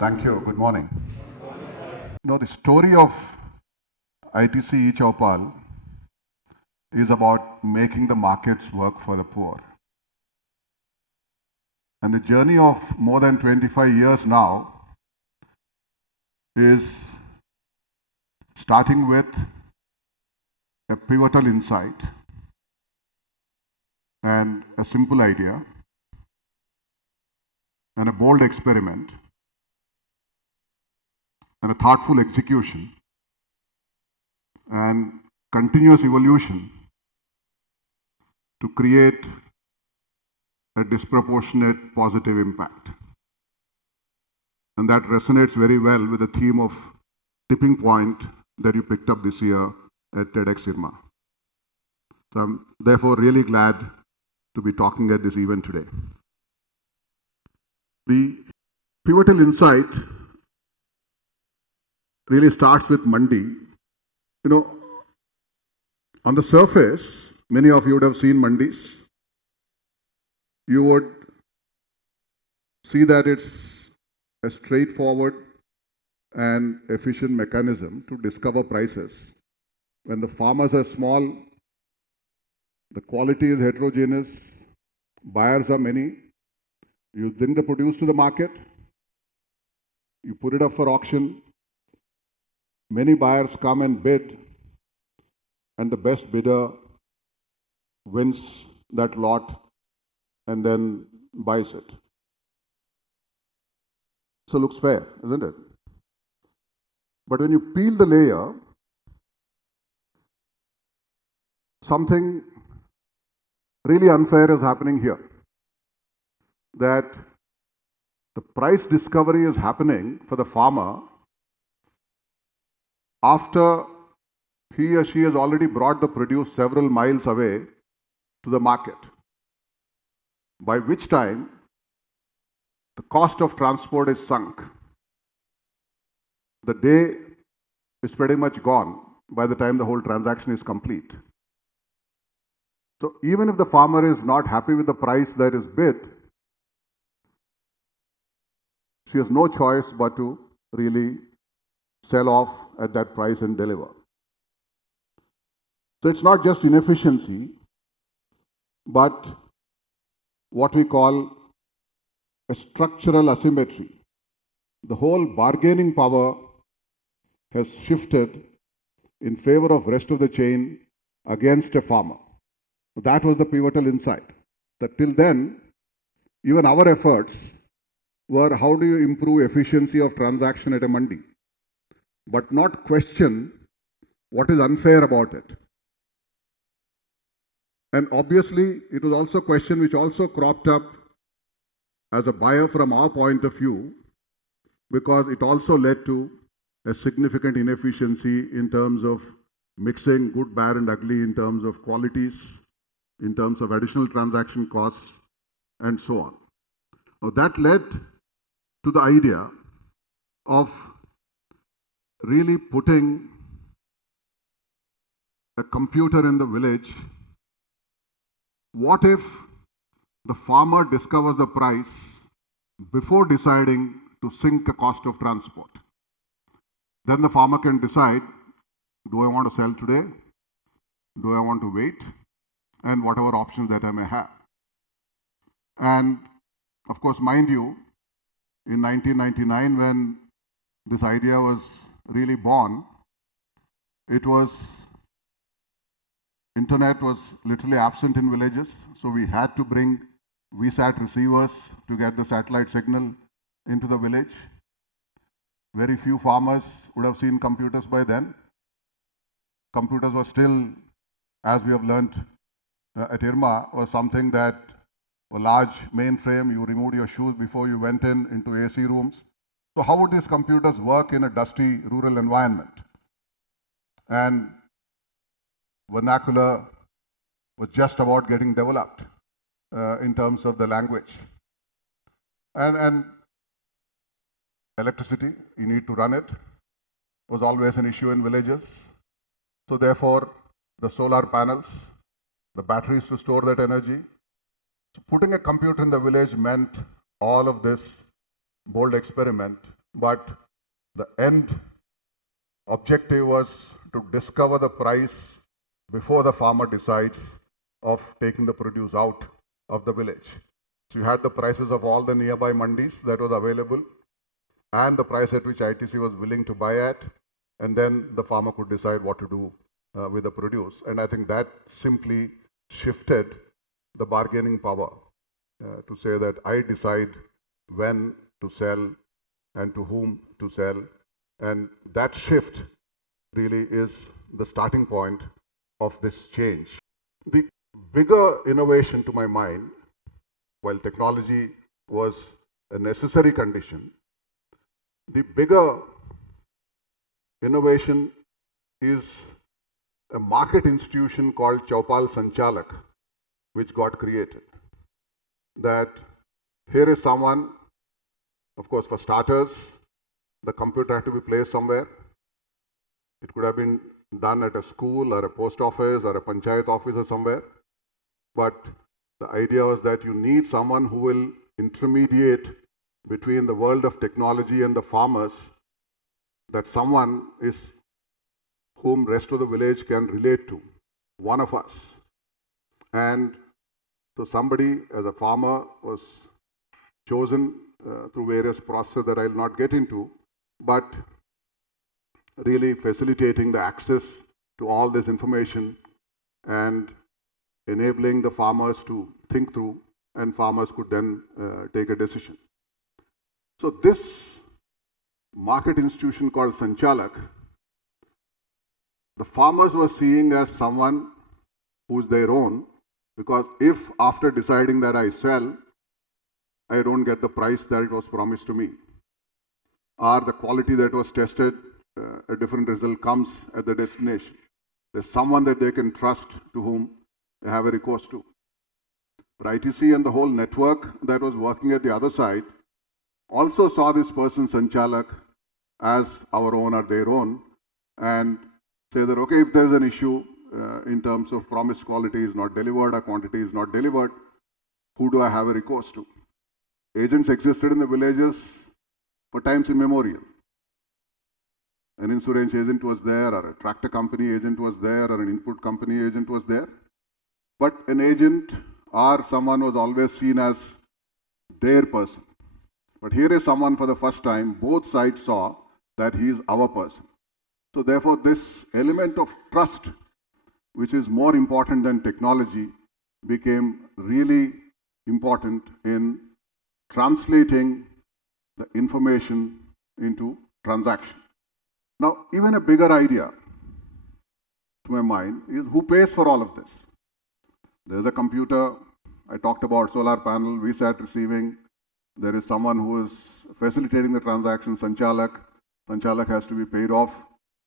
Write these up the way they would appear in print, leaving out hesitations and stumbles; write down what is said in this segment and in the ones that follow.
Thank you. Good morning. The story of ITC e-Choupal is about making the markets work for the poor. And the journey of more than 25 years now is starting with a pivotal insight and a simple idea and a bold experiment and a thoughtful execution and continuous evolution to create a disproportionate positive impact. And that resonates very well with the theme of tipping point that you picked up this year at TEDxIRMA. So I'm therefore really glad to be talking at this event today. The pivotal insight really starts with Mandi. On the surface, many of you would have seen Mandis. You would see that it's a straightforward and efficient mechanism to discover prices. When the farmers are small, the quality is heterogeneous, buyers are many, you bring the produce to the market, you put it up for auction, many buyers come and bid, and the best bidder wins that lot and then buys it. So it looks fair, isn't it? But when you peel the layer, something really unfair is happening here. That the price discovery is happening for the farmer after he or she has already brought the produce several miles away to the market, by which time the cost of transport is sunk. The day is pretty much gone by the time the whole transaction is complete. So even if the farmer is not happy with the price that is bid, she has no choice but to really sell off at that price and deliver. So it's not just inefficiency, but what we call a structural asymmetry. The whole bargaining power has shifted in favor of rest of the chain against a farmer. That was the pivotal insight. That till then, even our efforts were how do you improve efficiency of transaction at a mandi, but not question what is unfair about it. And obviously, it was also a question which also cropped up as a buyer from our point of view, because it also led to a significant inefficiency in terms of mixing good, bad and ugly, in terms of qualities, in terms of additional transaction costs, and so on. Now, that led to the idea of really putting a computer in the village. What if the farmer discovers the price before deciding to sink the cost of transport? Then the farmer can decide, do I want to sell today? Do I want to wait? And whatever options that I may have. And of course, mind you, in 1999, when this idea was really born, internet was literally absent in villages. So we had to bring VSAT receivers to get the satellite signal into the village. Very few farmers would have seen computers by then. Computers were still, as we have learnt at IRMA, was something that a large mainframe, you removed your shoes before you went into AC rooms. So how would these computers work in a dusty rural environment? And vernacular was just about getting developed in terms of the language. And electricity, you need to run it, was always an issue in villages. So therefore, the solar panels, the batteries to store that energy. So putting a computer in the village meant all of this bold experiment but the end objective was to discover the price before the farmer decides of taking the produce out of the village. So you had the prices of all the nearby mandis that was available and the price at which ITC was willing to buy at, and then the farmer could decide what to do with the produce. And I think that simply shifted the bargaining power to say that I decide when to sell and to whom to sell. And that shift really is the starting point of this change. The bigger innovation to my mind, while technology was a necessary condition, the bigger innovation is a market institution called e-Choupal Sanchalak, which got created. That here is someone, of course, for starters, the computer had to be placed somewhere. It could have been done at a school or a post office or a panchayat office or somewhere. But the idea was that you need someone who will intermediate between the world of technology and the farmers, that someone is whom rest of the village can relate to, one of us. And so somebody as a farmer was chosen through various processes that I'll not get into, but really facilitating the access to all this information and enabling the farmers to think through, and farmers could then take a decision. So this market institution called Sanchalak, the farmers were seeing as someone who's their own, because if after deciding that I sell, I don't get the price that it was promised to me, or the quality that was tested, a different result comes at the destination, there's someone that they can trust, to whom they have a recourse to. But ITC and the whole network that was working at the other side also saw this person, Sanchalak, as our own or their own, and say that, okay, if there's an issue in terms of promised quality is not delivered or quantity is not delivered, who do I have a recourse to? Agents existed in the villages for times immemorial. An insurance agent was there, or a tractor company agent was there, or an input company agent was there. But an agent or someone was always seen as their person. But here is someone for the first time, both sides saw that he is our person. So therefore, this element of trust, which is more important than technology, became really important in translating the information into transaction. Now, even a bigger idea to my mind is who pays for all of this. There's a computer, I talked about solar panel, VSAT receiving. There is someone who is facilitating the transaction, Sanchalak. Sanchalak has to be paid off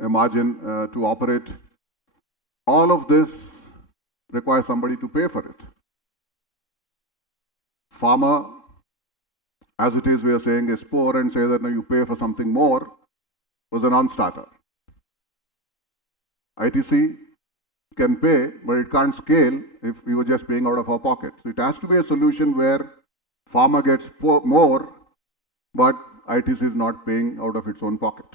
a margin to operate. All of this requires somebody to pay for it. Farmer, as it is, we are saying, is poor, and say that no, you pay for something more, was a non-starter. ITC can pay, but it can't scale if we were just paying out of our pocket. So it has to be a solution where farmer gets more, but ITC is not paying out of its own pocket.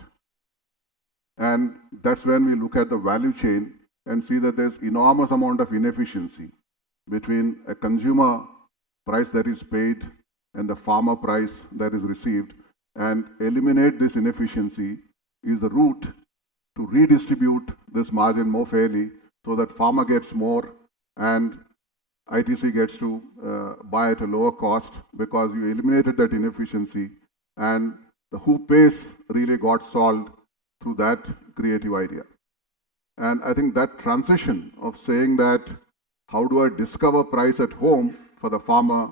And that's when we look at the value chain and see that there's enormous amount of inefficiency between a consumer price that is paid and the farmer price that is received. And eliminate this inefficiency is the route to redistribute this margin more fairly, so that farmer gets more and ITC gets to buy at a lower cost, because you eliminated that inefficiency, and the who pays really got solved through that creative idea. And I think that transition of saying that how do I discover price at home for the farmer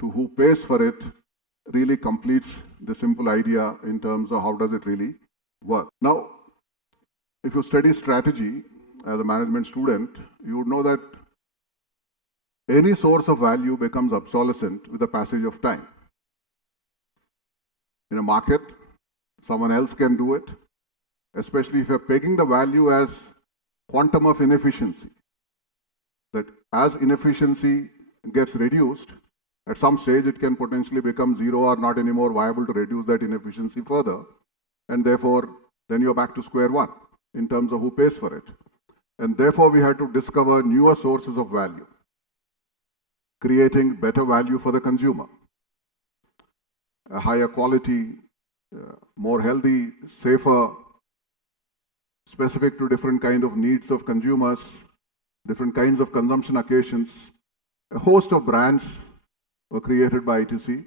to who pays for it really completes the simple idea in terms of how does it really work. Now, if you study strategy as a management student, you would know that any source of value becomes obsolescent with the passage of time. In a market, someone else can do it, especially if you're pegging the value as quantum of inefficiency. That as inefficiency gets reduced, At some stage, it can potentially become zero or not anymore viable to reduce that inefficiency further. And therefore, then you're back to square one in terms of who pays for it. And therefore, we had to discover newer sources of value, creating better value for the consumer, a higher quality, more healthy, safer, specific to different kind of needs of consumers, different kinds of consumption occasions. A host of brands were created by ITC,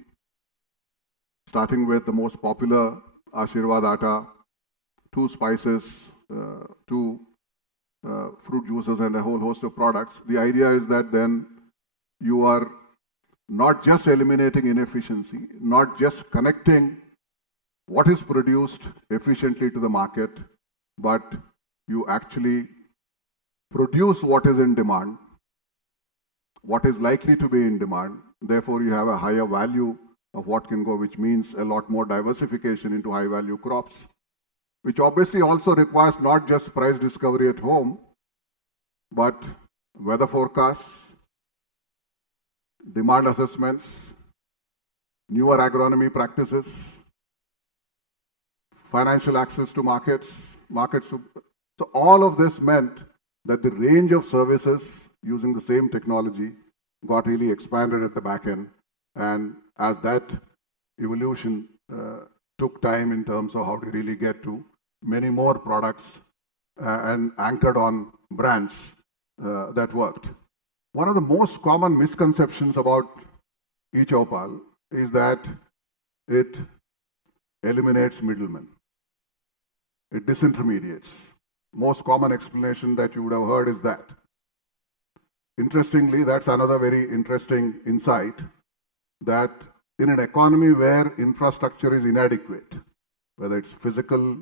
starting with the most popular Ashirwad Atta, 2 spices, 2 fruit juices, and a whole host of products. The idea is that then you are not just eliminating inefficiency, not just connecting what is produced efficiently to the market, but you actually produce what is in demand, what is likely to be in demand. Therefore, you have a higher value of what can go, which means a lot more diversification into high value crops, which obviously also requires not just price discovery at home, but weather forecasts, demand assessments, newer agronomy practices, financial access to markets. So all of this meant that the range of services using the same technology got really expanded at the back end. And as that evolution took time in terms of how to really get to many more products and anchored on brands that worked. One of the most common misconceptions about e-Choupal is that it eliminates middlemen. It disintermediates. Most common explanation that you would have heard is that. Interestingly, that's another very interesting insight, that in an economy where infrastructure is inadequate, whether it's physical,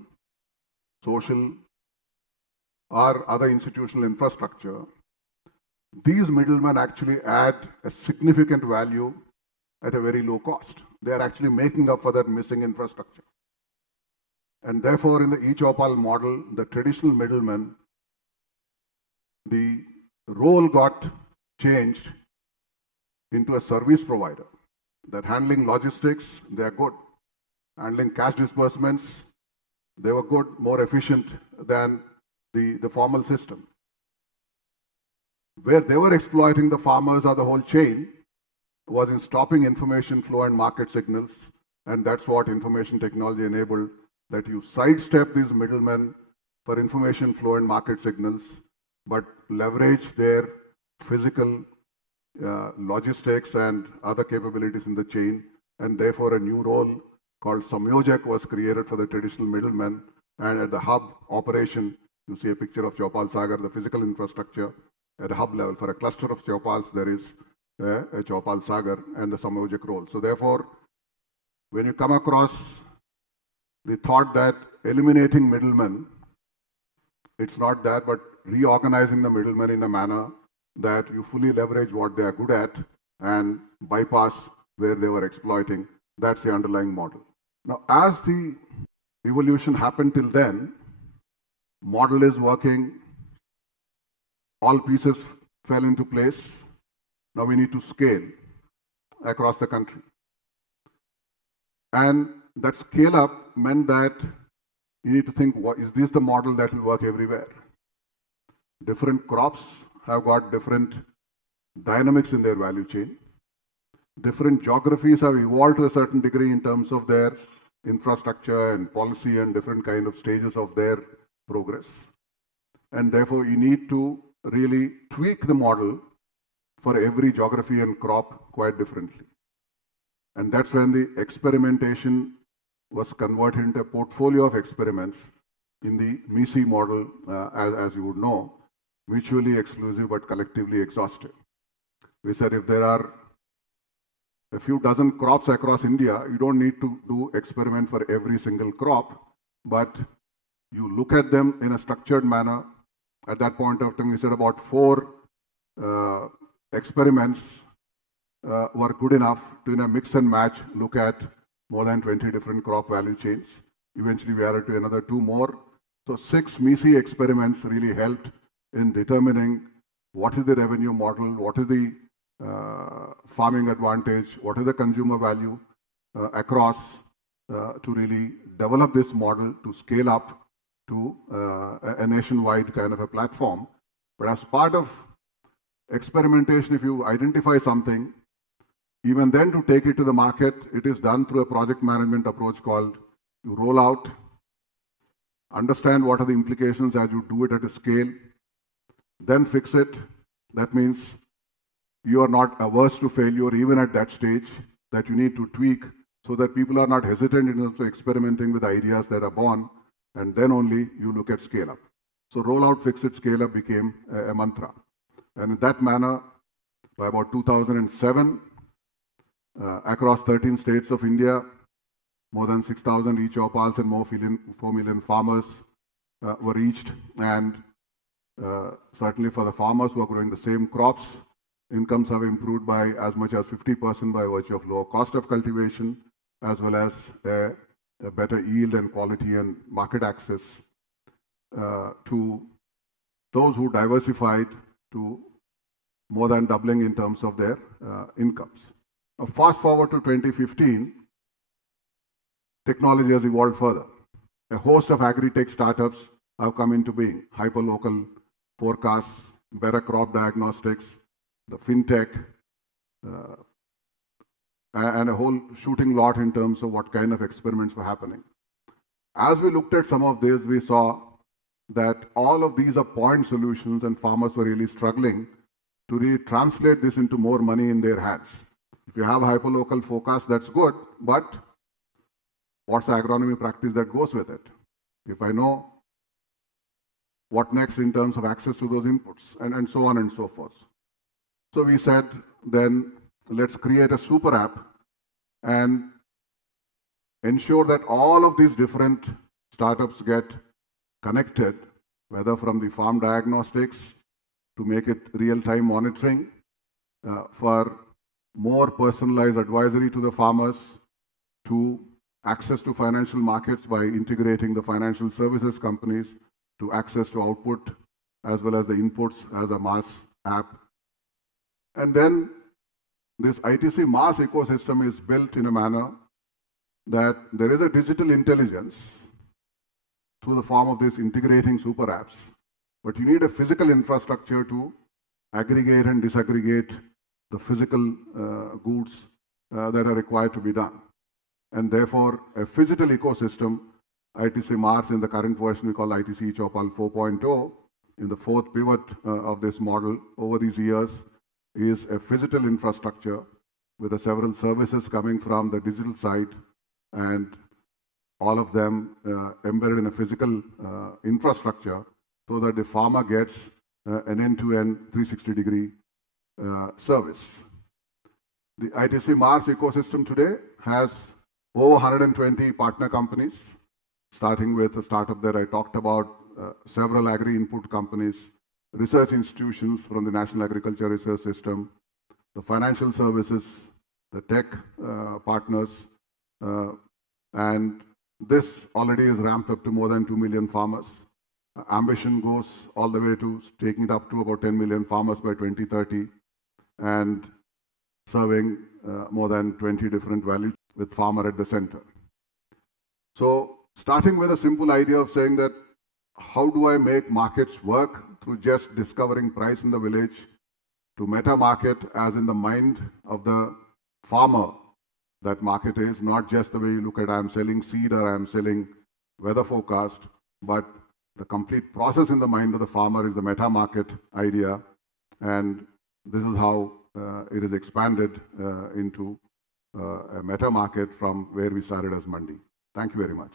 social, or other institutional infrastructure, these middlemen actually add a significant value at a very low cost. They are actually making up for that missing infrastructure. And therefore, in the e-Choupal model, the traditional middleman, the role got changed into a service provider. That handling logistics, they are good. Handling cash disbursements, they were good, more efficient than the formal system. Where they were exploiting the farmers or the whole chain was in stopping information flow and market signals, and that's what information technology enabled, that you sidestep these middlemen for information flow and market signals, but leverage their physical logistics and other capabilities in the chain, and therefore a new role called Samyojak was created for the traditional middlemen. And at the hub operation, you see a picture of Choupal Sagar, the physical infrastructure. At a hub level, for a cluster of Choupals, there is a Choupal Sagar and the Samyojak role. So therefore, when you come across the thought that eliminating middlemen, it's not that, but reorganizing the middlemen in a manner that you fully leverage what they are good at and bypass where they were exploiting. That's the underlying model. Now, as the evolution happened till then, model is working, all pieces fell into place. Now we need to scale across the country. And that scale up meant that you need to think, what is this the model that will work everywhere? Different crops have got different dynamics in their value chain. Different geographies have evolved to a certain degree in terms of their infrastructure and policy and different kind of stages of their progress. And therefore, you need to really tweak the model for every geography and crop quite differently. And that's when the experimentation was converted into a portfolio of experiments in the MISI model, as you would know, mutually exclusive but collectively exhaustive. We said if there are a few dozen crops across India, you don't need to do experiment for every single crop, but you look at them in a structured manner. At that point of time, we said about 4 experiments were good enough to, in a mix and match, look at more than 20 different crop value chains. Eventually, we added to another 2 more. So 6 MISI experiments really helped in determining what is the revenue model, what is the farming advantage, what is the consumer value across to really develop this model to scale up to a nationwide kind of a platform. But as part of experimentation, if you identify something, even then to take it to the market, it is done through a project management approach called you roll out, understand what are the implications as you do it at a scale, then fix it. That means you are not averse to failure even at that stage, that you need to tweak so that people are not hesitant in terms of experimenting with ideas that are born, and then only you look at scale up. So roll out, fix it, scale up became a mantra. And in that manner, by about 2007, across 13 states of India, more than 6,000 e-Choupals and more 4 million farmers were reached. And certainly for the farmers who are growing the same crops, incomes have improved by as much as 50% by virtue of lower cost of cultivation, as well as a better yield and quality and market access to those who diversified to more than doubling in terms of their incomes. Now, fast forward to 2015, technology has evolved further. A host of agri-tech startups have come into being. Hyperlocal forecasts, better crop diagnostics, the fintech, and a whole shooting lot in terms of what kind of experiments were happening. As we looked at some of this, we saw that all of these are point solutions and farmers were really struggling to really translate this into more money in their hands. If you have hyperlocal forecast, that's good, but what's the agronomy practice that goes with it? If I know what next in terms of access to those inputs, and so on and so forth. So we said, then let's create a super app and ensure that all of these different startups get connected, whether from the farm diagnostics to make it real-time monitoring, for more personalized advisory to the farmers, to access to financial markets by integrating the financial services companies, to access to output as well as the inputs as a MAARS app. And then this ITC MAARS ecosystem is built in a manner that there is a digital intelligence through the form of this integrating super apps, but you need a physical infrastructure to aggregate and disaggregate the physical goods that are required to be done. And therefore, a phygital ecosystem, ITC MAARS in the current version we call ITC e-Choupal 4.0, in the fourth pivot of this model over these years, is a phygital infrastructure with several services coming from the digital side and all of them embedded in a physical infrastructure so that the farmer gets an end-to-end 360-degree service. The ITC MAARS ecosystem today has over 120 partner companies, starting with a startup that I talked about, several agri-input companies, research institutions from the National Agriculture Research System, the financial services, the tech partners, and this already is ramped up to more than 2 million farmers. Ambition goes all the way to taking it up to about 10 million farmers by 2030 and serving more than 20 different values with farmer at the center. So starting with a simple idea of saying that how do I make markets work through just discovering price in the village, to Metamarket as in the mind of the farmer that market is, not just the way you look at I am selling seed or I am selling weather forecast, but the complete process in the mind of the farmer is the Metamarket idea, and this is how it is expanded into a Metamarket from where we started as Mandi. Thank you very much.